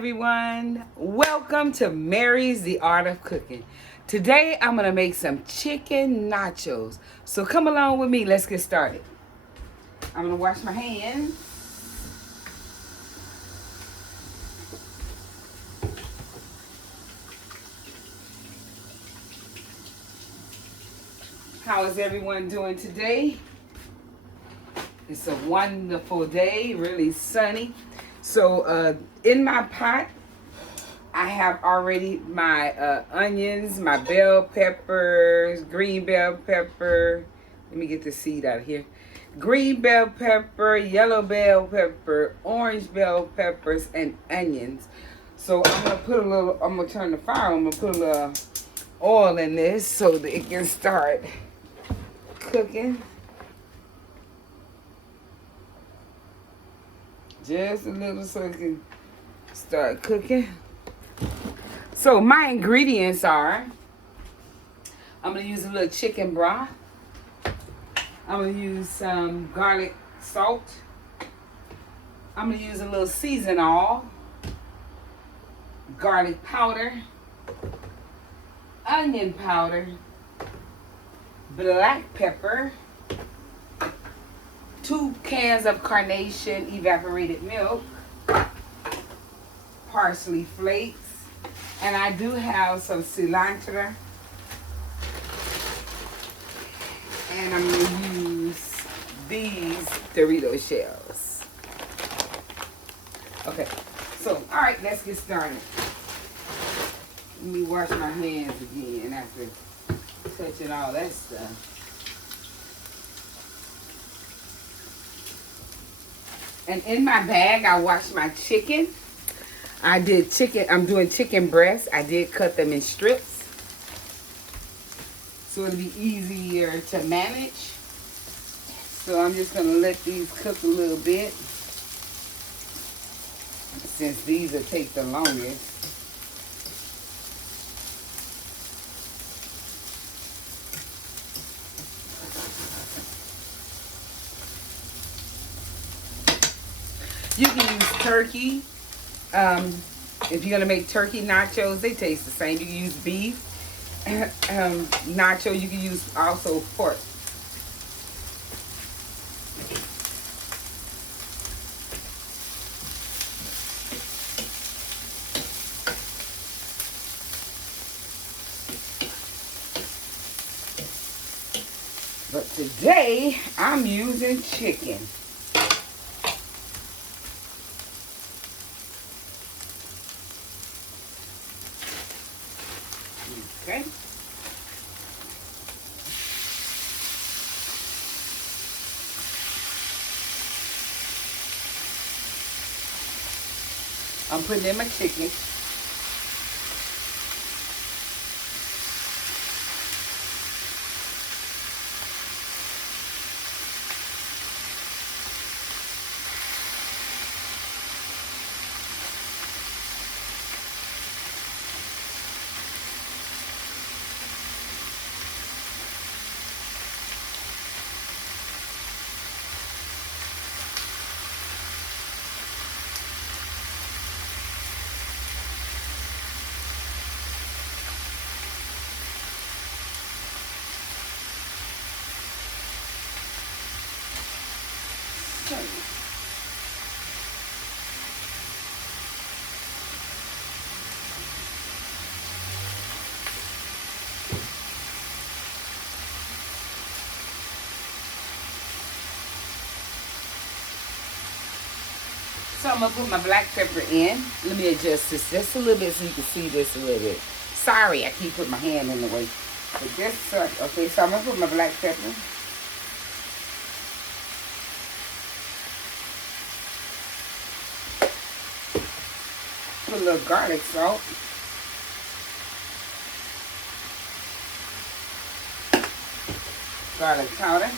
everyone. Welcome to Mary's The Art of Cooking. Today I'm going to make some chicken nachos. So come along with me. Let's get started. I'm going to wash my hands. How is everyone doing today? It's a wonderful day, really sunny. So in my pot, I have already my onions, my bell peppers, green bell pepper. Let me get the seed out of here. Green bell pepper, yellow bell pepper, orange bell peppers, and onions. So I'm gonna turn the fire on. I'm gonna put a little oil in this so that it can start cooking. Just a little so it can start cooking. So my ingredients are, I'm going to use a little chicken broth. I'm going to use some garlic salt. I'm going to use a little season oil, garlic powder, onion powder, black pepper, 2 cans of Carnation evaporated milk, parsley flakes, and I do have some cilantro. And I'm going to use these Dorito shells. Okay, so, all right, let's get started. Let me wash my hands again after touching all that stuff. And in my bag, I washed my chicken. I'm doing chicken breasts. I did cut them in strips, so it'll be easier to manage. So I'm just gonna let these cook a little bit, since these will take the longest. You can use turkey. If you're gonna make turkey nachos, they taste the same. You can use beef nacho. You can use also pork. But today I'm using chicken. Okay. I'm putting in my chicken. So I'm going to put my black pepper in. Let me adjust this just a little bit so you can see this a little bit. Sorry, I keep putting my hand in the way. But just okay, so I'm going to put my black pepper. Put a little garlic salt. Garlic powder.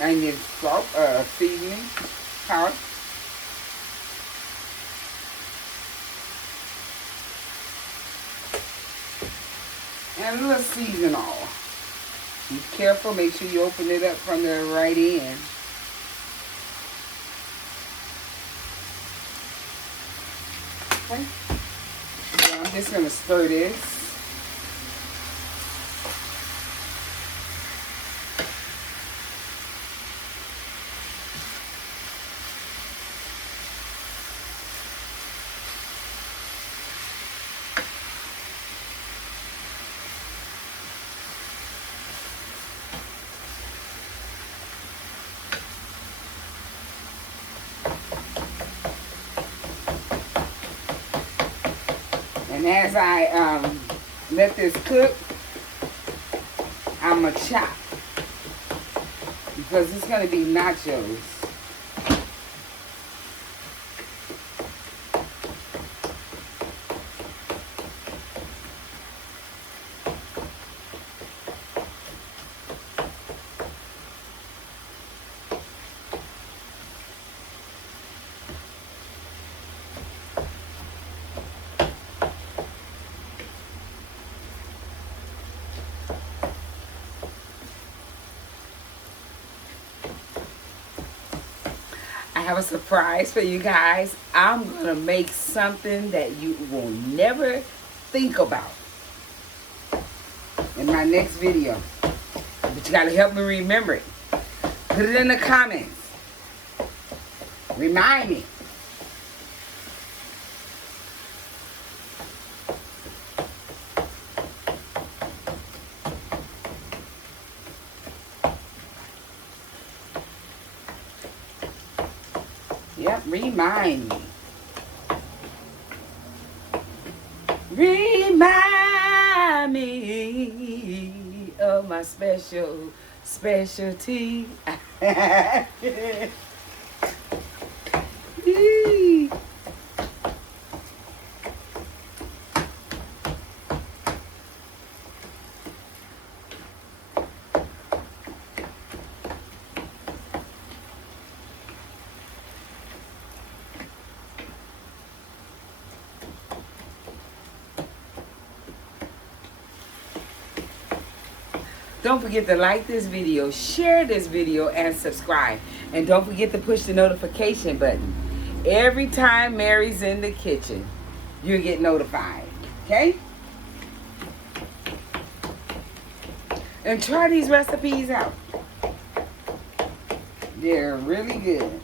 Onion salt, seasoning powder. And a little seasoning. Be careful. Make sure you open it up from the right end. Okay. So I'm just going to stir this. And as I let this cook, I'm going to chop. Because it's going to be nachos. I have a surprise for you guys. I'm going to make something that you will never think about in my next video. But you got to help me remember it. Put it in the comments. Remind me. Yep, remind me. Remind me of my specialty. Don't forget to like this video, share this video, and subscribe. And don't forget to push the notification button. Every time Mary's in the kitchen, you'll get notified. Okay? And try these recipes out. They're really good.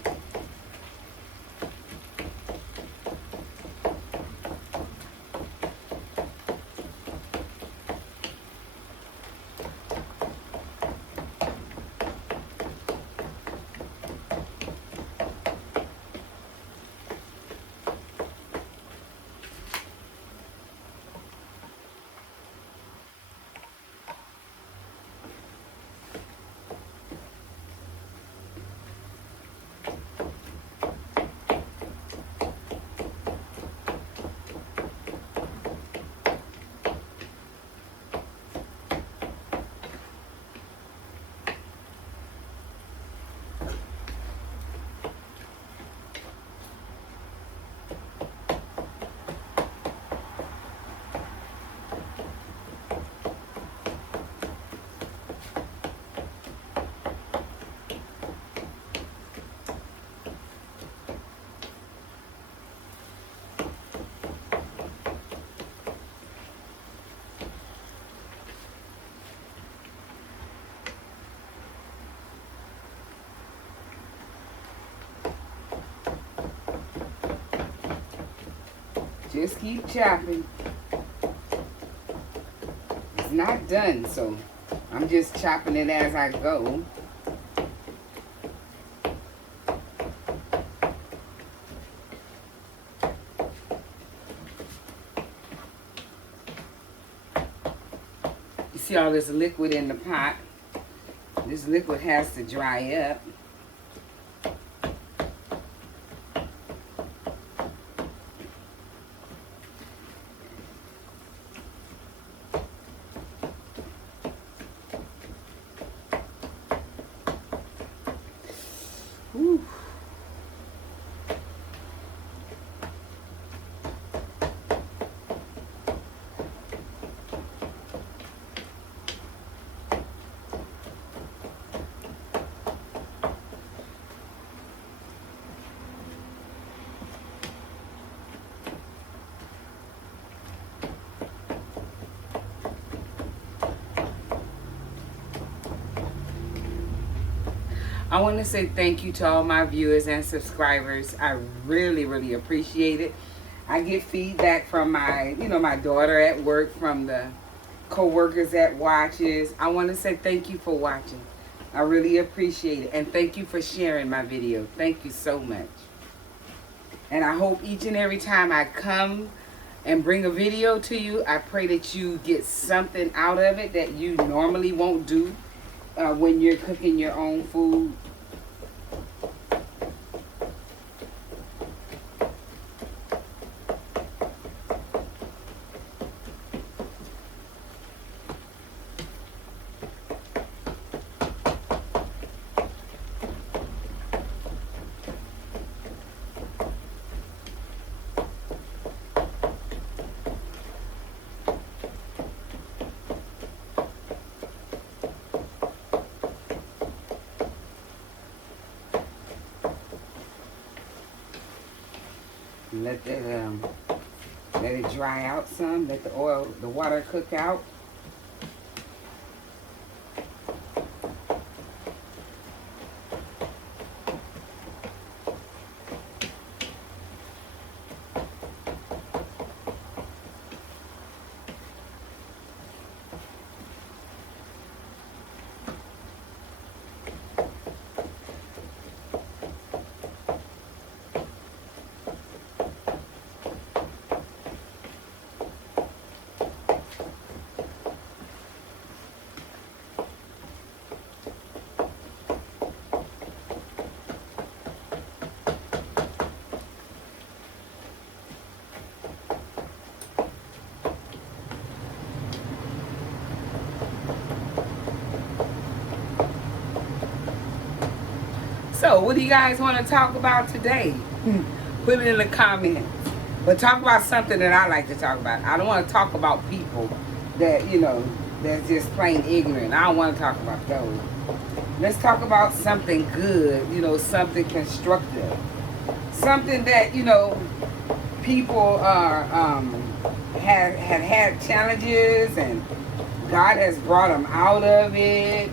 Just keep chopping. It's not done, so I'm just chopping it as I go. You see all this liquid in the pot? This liquid has to dry up. Whew. I want to say thank you to all my viewers and subscribers. I really, really appreciate it. I get feedback from my daughter at work, from the co-workers that watches. I want to say thank you for watching. I really appreciate it. And thank you for sharing my video. Thank you so much. And I hope each and every time I come and bring a video to you, I pray that you get something out of it that you normally won't do when you're cooking your own food. Let that let it dry out some. Let the water cook out. So, what do you guys want to talk about today? Put it in the comments. But talk about something that I like to talk about. I don't want to talk about people that, that's just plain ignorant. I don't want to talk about those. Let's talk about something good, something constructive. Something that, people are have had challenges and God has brought them out of it.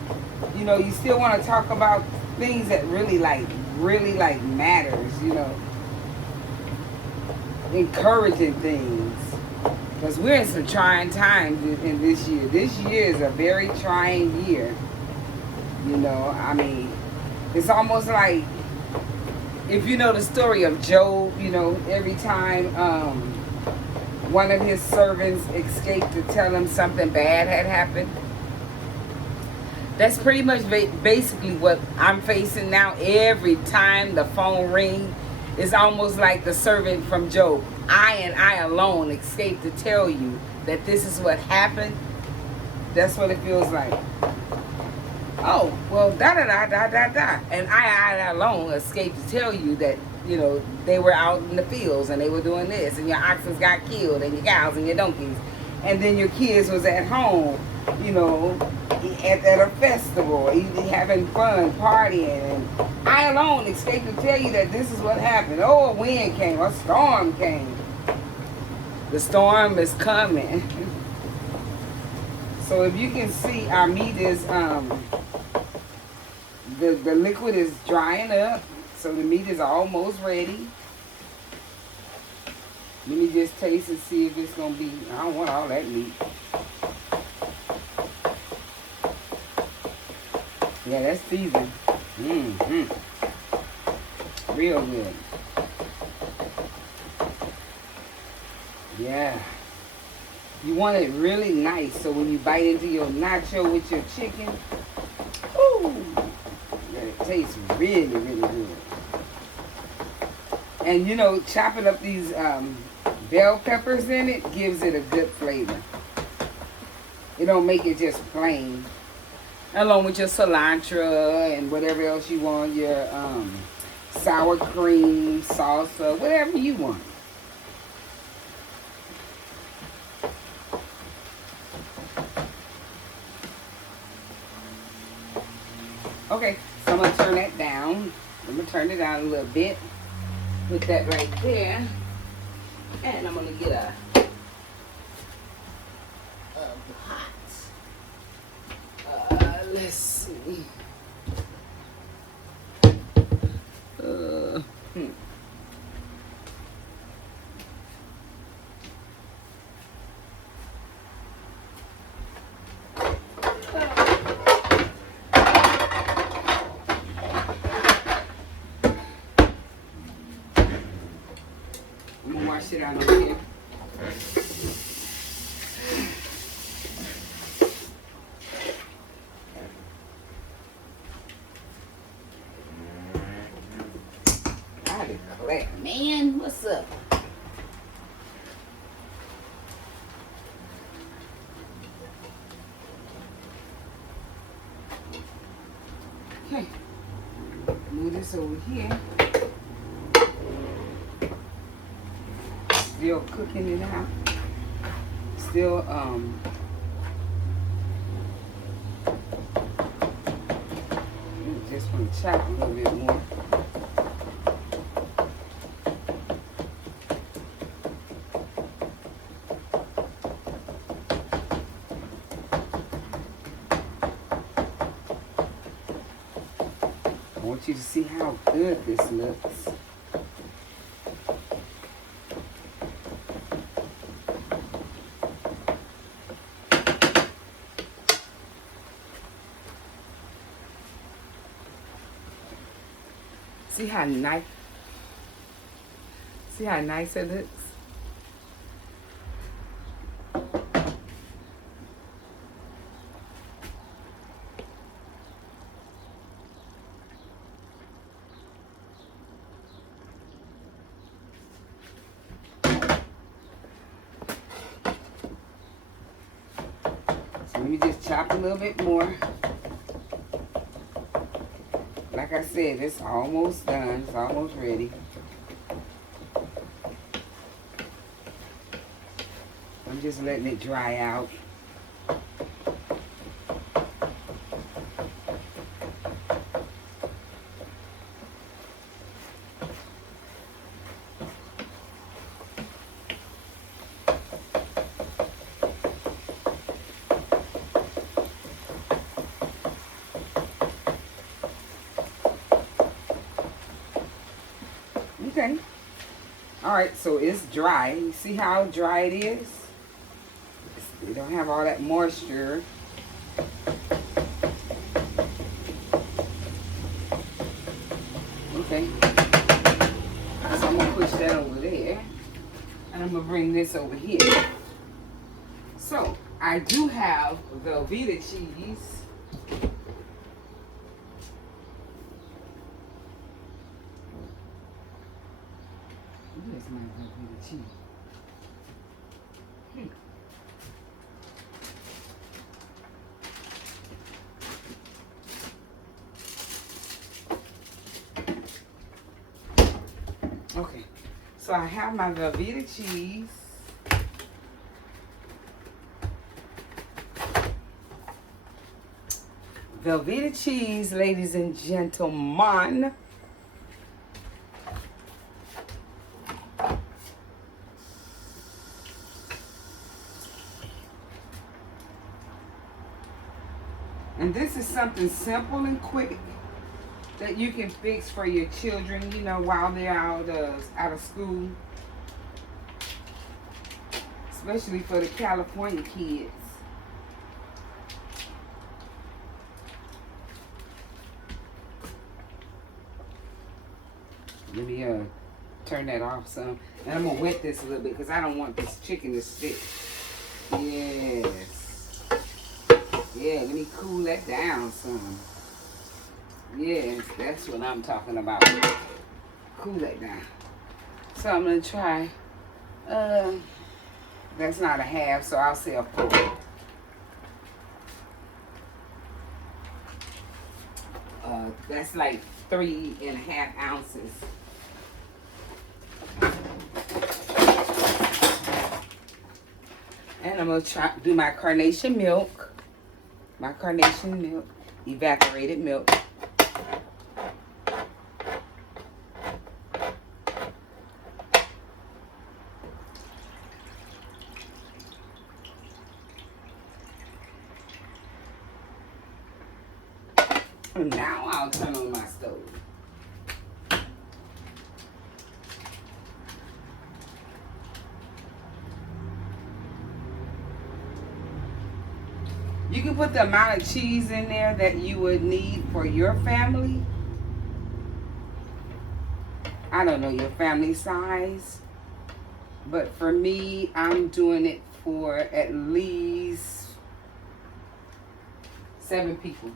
You still want to talk about things that really matters, encouraging things, because we're in some trying times in this year. This year is a very trying year. I mean, it's almost like, if you know the story of Job, every time one of his servants escaped to tell him something bad had happened. That's pretty much basically what I'm facing now. Every time the phone rings, it's almost like the servant from Job. I alone escaped to tell you that this is what happened. That's what it feels like. Oh, well, da-da-da-da-da-da. And I alone escaped to tell you that, they were out in the fields and they were doing this. And your oxen got killed and your cows and your donkeys. And then your kids was at home, at a festival, having fun, partying. And I alone escaped to tell you that this is what happened. Oh, a wind came, a storm came. The storm is coming. So if you can see, our meat is, the liquid is drying up. So the meat is almost ready. Let me just taste and see if it's going to be, I don't want all that meat. Yeah, that's seasoned. Real good. Yeah. You want it really nice, so when you bite into your nacho with your chicken, ooh, it tastes really, really good. And chopping up these bell peppers in it gives it a good flavor. It don't make it just plain. Along with your cilantro and whatever else you want, your sour cream, salsa, whatever you want. Okay, so I'm going to turn that down. I'm going to turn it down a little bit. Put that right there. And I'm going to get a pot. Let's see. I declare, man, what's up? Okay, move this over here. Still cooking it out. Still, just want to chop a little bit more. I want you to see how good this looks. See how nice it looks? So let me just chop a little bit more. Like I said, it's almost done. It's almost ready. I'm just letting it dry out. Okay. All right, so it's dry. You see how dry it is? It don't have all that moisture. Okay. So I'm gonna push that over there. And I'm gonna bring this over here. So I do have Velveeta cheese. Where's my Velveeta cheese? Okay, so I have my Velveeta cheese. Velveeta cheese, ladies and gentlemen. And this is something simple and quick that you can fix for your children, you know, while they're out of school. Especially for the California kids. Let me turn that off some. And I'm gonna wet this a little bit because I don't want this chicken to stick. Yes. Yeah, let me cool that down some. Yes, that's what I'm talking about. Cool that down. So I'm gonna try. That's not a half, so I'll say a full. That's like 3.5 ounces. And I'm gonna do my Carnation milk. My Carnation milk, evaporated milk. And now I'll turn on my stove. You can put the amount of cheese in there that you would need for your family. I don't know your family size, But for me, I'm doing it for at least 7 people.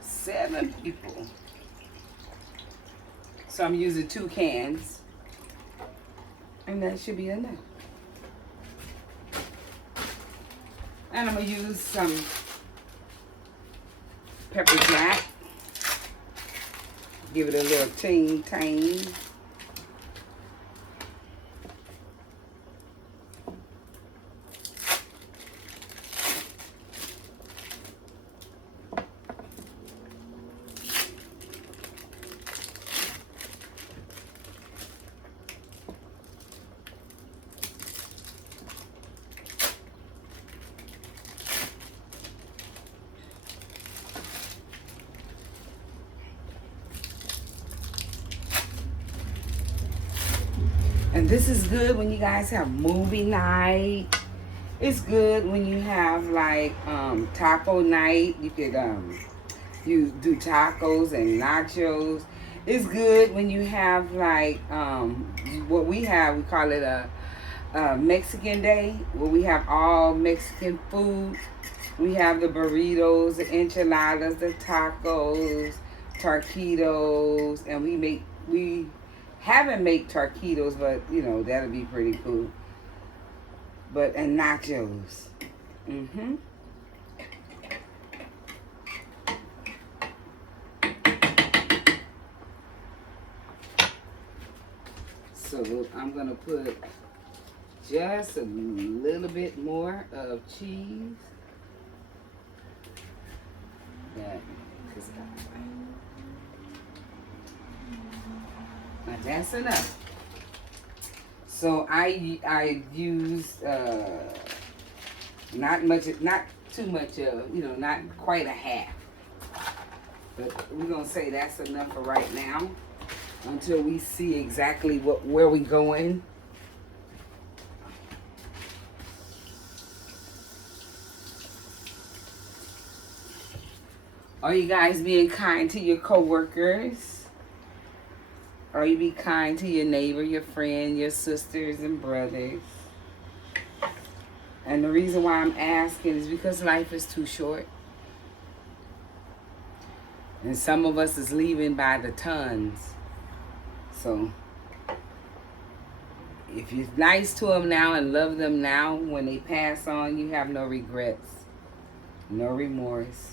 Seven people. So I'm using 2 cans. And that should be enough. And I'm going to use some pepper jack. Give it a little ting-tang. And this is good when you guys have movie night. It's good when you have like taco night. You could you do tacos and nachos. It's good when you have like what we have. We call it a Mexican day, where we have all Mexican food. We have the burritos, the enchiladas, the tacos, taquitos, and we haven't made taquitos, but you know that'll be pretty cool. But and nachos. So I'm gonna put just a little bit more of cheese. Now that's enough. So I used not too much of, you know, not quite a half. But we're gonna say that's enough for right now until we see exactly where we going. Are you guys being kind to your coworkers? Or you be kind to your neighbor, your friend, your sisters and brothers? And the reason why I'm asking is because life is too short. And some of us is leaving by the tons. So if you're nice to them now and love them now, when they pass on, you have no regrets, no remorse.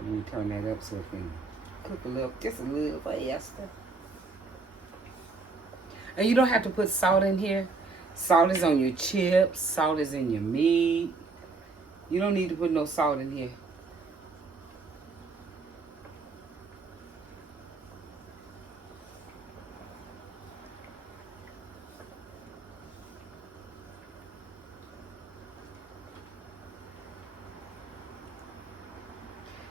Let me turn that up so it can cook a little, just a little faster. And you don't have to put salt in here. Salt is on your chips. Salt is in your meat. You don't need to put no salt in here.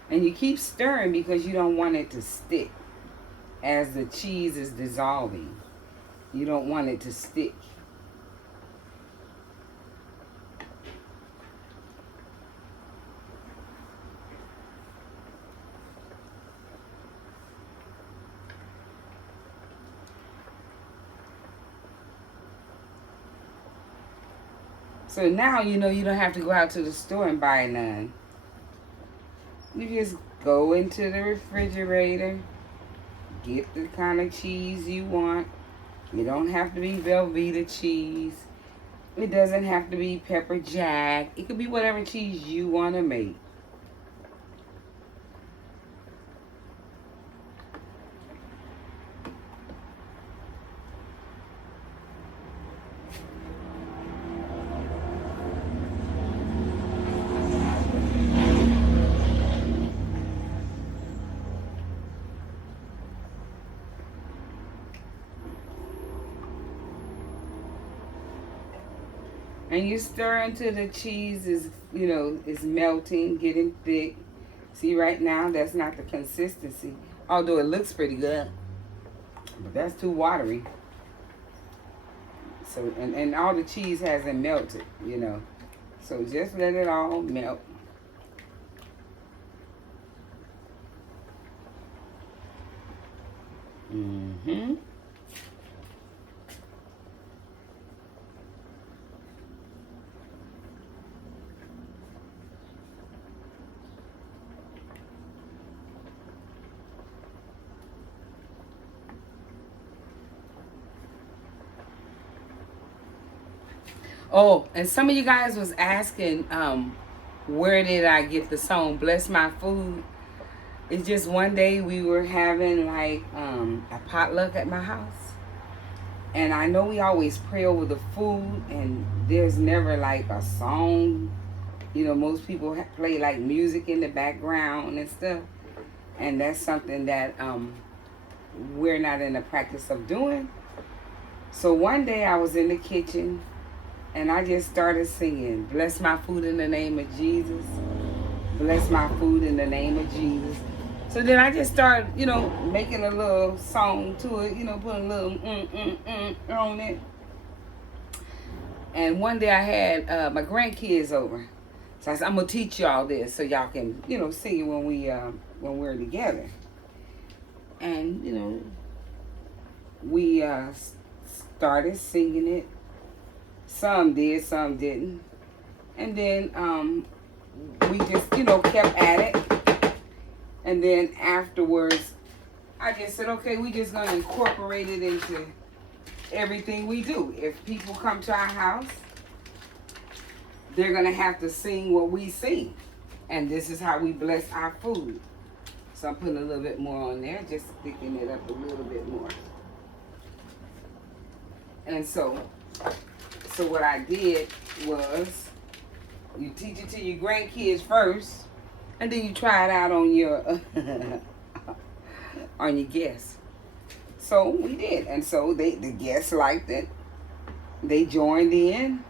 And you keep stirring because you don't want it to stick as the cheese is dissolving. You don't want it to stick. So now you know you don't have to go out to the store and buy none. You just go into the refrigerator, get the kind of cheese you want. It don't have to be Velveeta cheese. It doesn't have to be pepper jack. It could be whatever cheese you want to make. And you stir until the cheese is, is melting, getting thick. See, right now, that's not the consistency. Although it looks pretty good. But that's too watery. So, and all the cheese hasn't melted. So just let it all melt. Mm-hmm. Oh, and some of you guys was asking, where did I get the song "Bless My Food"? It's just one day we were having like a potluck at my house, and I know we always pray over the food, and there's never like a song. Most people play like music in the background and stuff, and that's something that we're not in the practice of doing. So one day I was in the kitchen and I just started singing, "Bless my food in the name of Jesus. Bless my food in the name of Jesus." So then I just started, making a little song to it, putting a little on it. And one day I had my grandkids over. So I said, I'm going to teach y'all this so y'all can, sing it when we're together. And, we started singing it. Some did, some didn't. And then we just, kept at it. And then afterwards, I just said, okay, we just going to incorporate it into everything we do. If people come to our house, they're going to have to sing what we sing. And this is how we bless our food. So I'm putting a little bit more on there, just thickening it up a little bit more. And so what I did was, you teach it to your grandkids first, and then you try it out on your on your guests. So we did, and so the guests liked it. They joined in,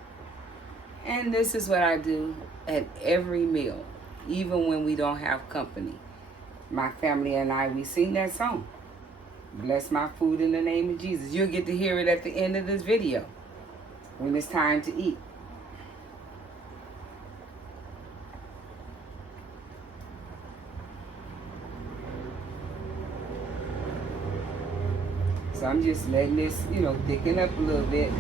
and this is what I do at every meal, even when we don't have company. My family and I, we sing that song. Bless my food in the name of Jesus. You'll get to hear it at the end of this video when it's time to eat. So I'm just letting this, thicken up a little bit.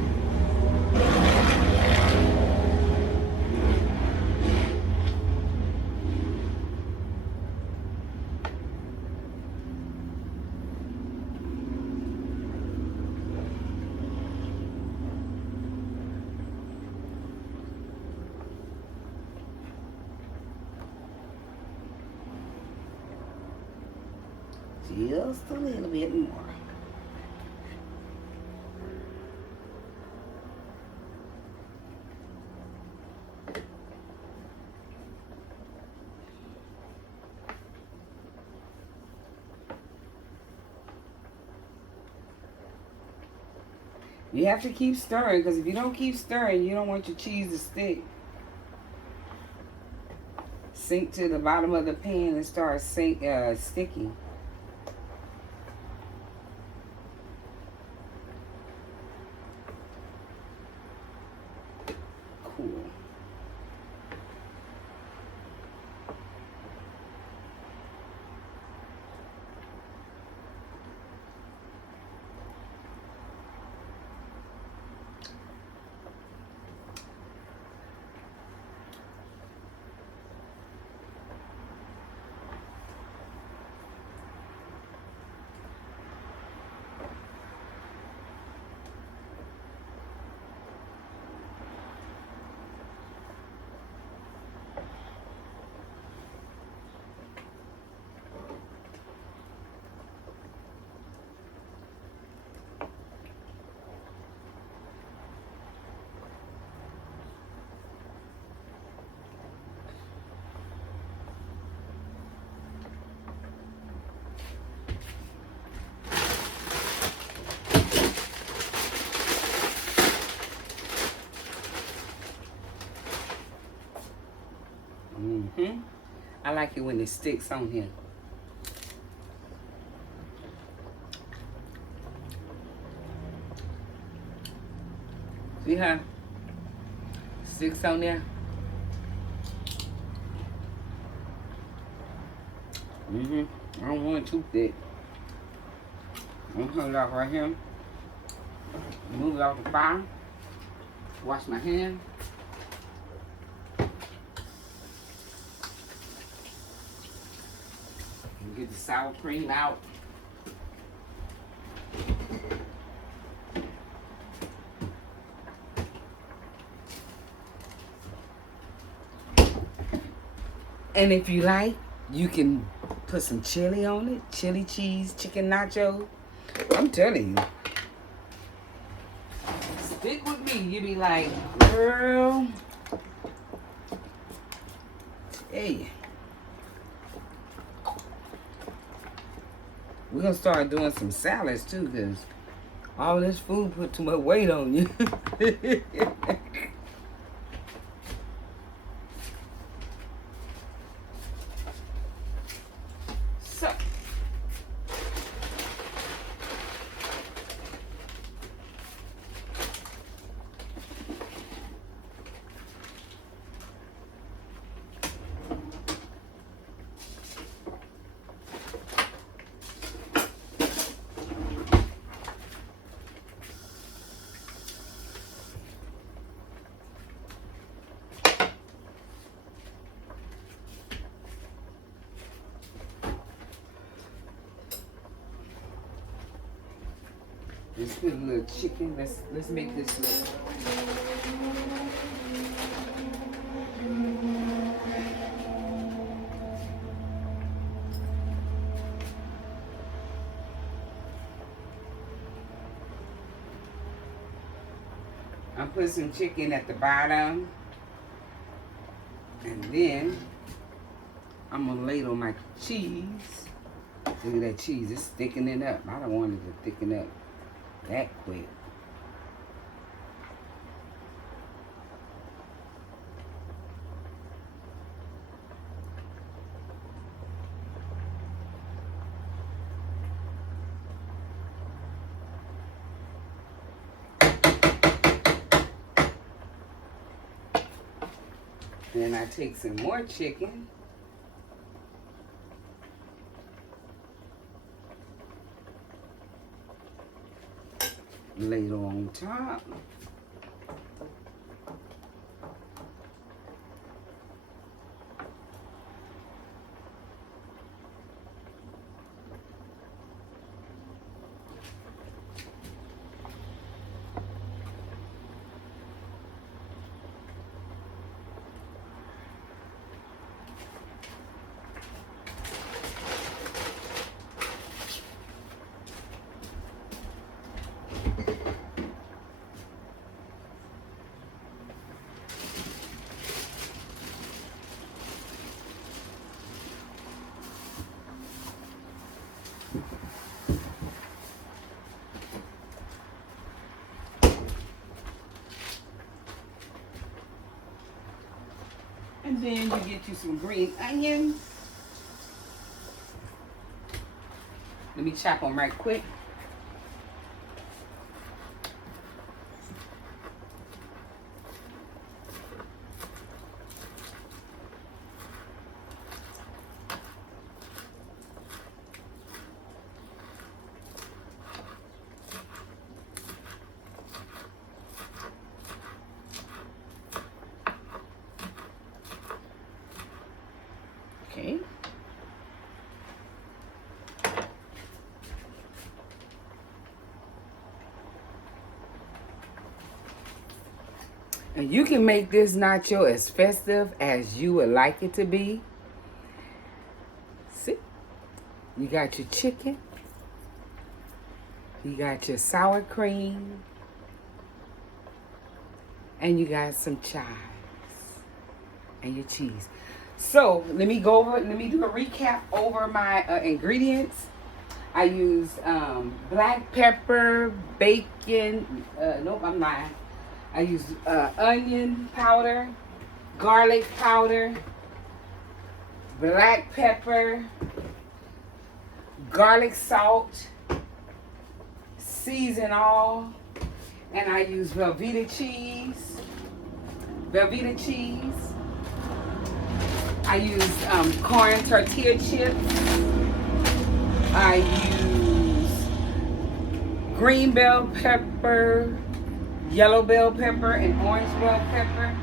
Just a little bit more. You have to keep stirring, because if you don't keep stirring, you don't want your cheese to stick. Sink to the bottom of the pan and start sticking. Cool. I like it when it sticks on here. See how sticks on there? I don't want it too thick. I'm gonna cut it off right here. Move it off the fire. Wash my hand. And get the sour cream out. And if you like, you can put some chili on it. Chili cheese, chicken nacho. I'm telling you. Stick with me. You be like, girl. Hey. We're going to start doing some salads too, because all this food put too much weight on you. So. Let's put a little chicken. Let's make this look. I'm putting some chicken at the bottom. And then I'm gonna ladle my cheese. Look at that cheese, it's thickening up. I don't want it to thicken up that quick. Then I take some more chicken. Ladle on top. And then you get you some green onions. Let me chop them right quick. Okay. And you can make this nacho as festive as you would like it to be. See? You got your chicken. You got your sour cream. And you got some chives. And your cheese. So, let me do a recap over my ingredients. I use black pepper, bacon, nope, I'm lying. I use onion powder, garlic powder, black pepper, garlic salt, season all, and I use Velveeta cheese. I use corn tortilla chips. I use green bell pepper, yellow bell pepper, and orange bell pepper.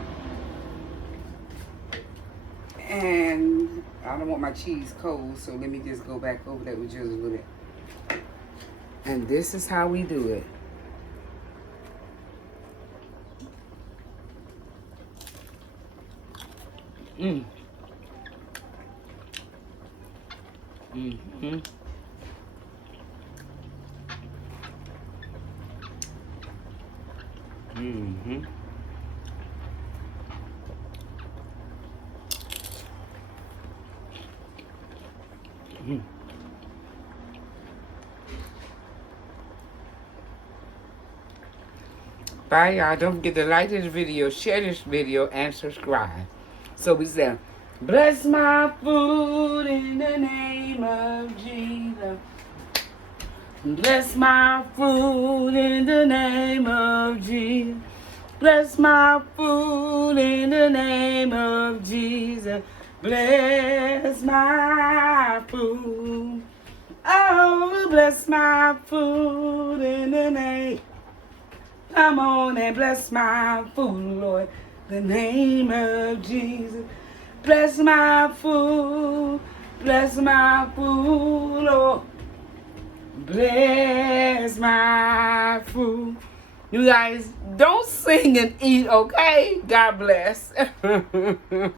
And I don't want my cheese cold, so let me just go back over that with you a little bit. And this is how we do it. Mm. Mm-hmm. Mm-hmm. Mm. Bye, y'all. Don't forget to like this video, share this video, and subscribe. So we say, bless my food in the name of Jesus. Bless my food in the name of Jesus. Bless my food in the name of Jesus. Bless my food. Oh, bless my food in the name. Come on and bless my food, Lord. The name of Jesus. Bless my food. Bless my food, Lord. Bless my food. You guys, don't sing and eat, okay? God bless.